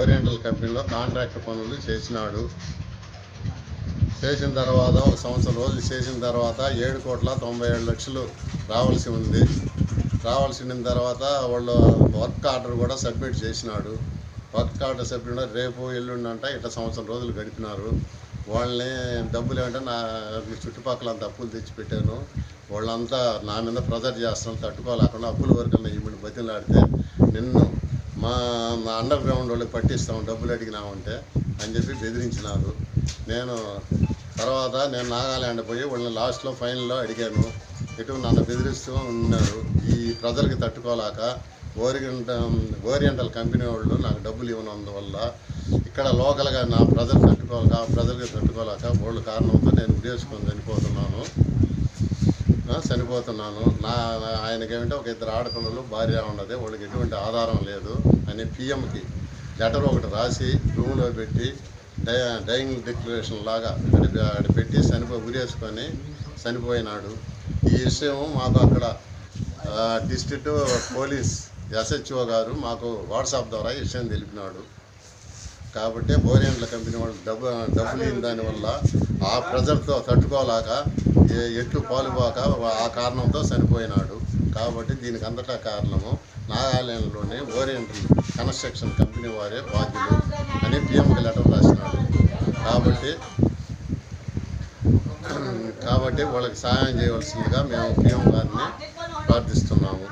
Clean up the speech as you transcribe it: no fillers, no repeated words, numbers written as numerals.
Oriental కంపెనీలో contract పనులు చేసినాడు. చేసిన తర్వాత 1 సంవత్సరం రోజులు చేసిన తర్వాత 7,97,00,000 రావాల్సి ఉంది. రావాల్సిన తర్వాత వాళ్ళు వర్క్ ఆర్డర్ కూడా సబ్మిట్ చేసినాడు. వర్క్ ఆర్డర్ సబ్మిట్ రేపు ఎల్లుండంట ఇట్లా సంవత్సరం రోజులు గడిపినారు. వాళ్ళని డబ్బులు ఏమంటే నా చుట్టుపక్కల అంత అప్పులు తెచ్చిపెట్టాను. వాళ్ళంతా నా మీద ప్రెజర్ చేస్తాను, తట్టుకోలేకుండా అప్పుల వరకు ఈమెను బతిలాడితే నిన్ను మా అండర్ గ్రౌండ్ వాళ్ళకి పట్టిస్తాము డబ్బులు అడిగినామంటే అని చెప్పి బెదిరించినారు. నేను నాగాల్యాండ్ పోయి వాళ్ళని లాస్ట్లో ఫైనల్లో అడిగాను. ఇటు నన్ను బెదిరిస్తూ ఉన్నారు. ఈ ప్రజలకి తట్టుకోలేక ఓరియంటల్ కంపెనీ వాళ్ళు నాకు డబ్బులు ఇవ్వనందువల్ల ఇక్కడ లోకల్గా నా ప్రజలకు తట్టుకోలేక వాళ్ళు కారణంతో నేను ఉరేసుకొని చనిపోతున్నాను. ఆయనకి ఏమంటే ఒక 2 ఆడపిల్లలు, భార్య ఉన్నది. వాళ్ళకి ఎటువంటి ఆధారం లేదు అని పిఎంకి లెటర్ ఒకటి రాసి రూమ్లో పెట్టి డైయింగ్ డిక్లరేషన్ లాగా అక్కడ పెట్టి ఉరేసుకొని చనిపోయినాడు. ఈ విషయం మాకు అక్కడ డిస్ట్రిక్ట్ పోలీస్ SHO గారు మాకు వాట్సాప్ ద్వారా ఈ విషయం తెలిపినాడు. కాబట్టి ఓరియంటల్ కంపెనీ వాళ్ళు డబ్బులు ఇన్ దానివల్ల ఆ ప్రెజర్తో తట్టుకోలేక ఎట్లు పాలుపోక ఆ కారణంతో చనిపోయినాడు. కాబట్టి దీనికి అంతటా కారణము నాగాల్యాండ్లోని ఓరియంటల్ కన్స్ట్రక్షన్ కంపెనీ వారే బాధ్యులు అని పిఎంకి లెటర్ రాసినాడు. కాబట్టి వాళ్ళకి సహాయం చేయవలసిందిగా మేము పిఎం గారిని ప్రార్థిస్తున్నాము.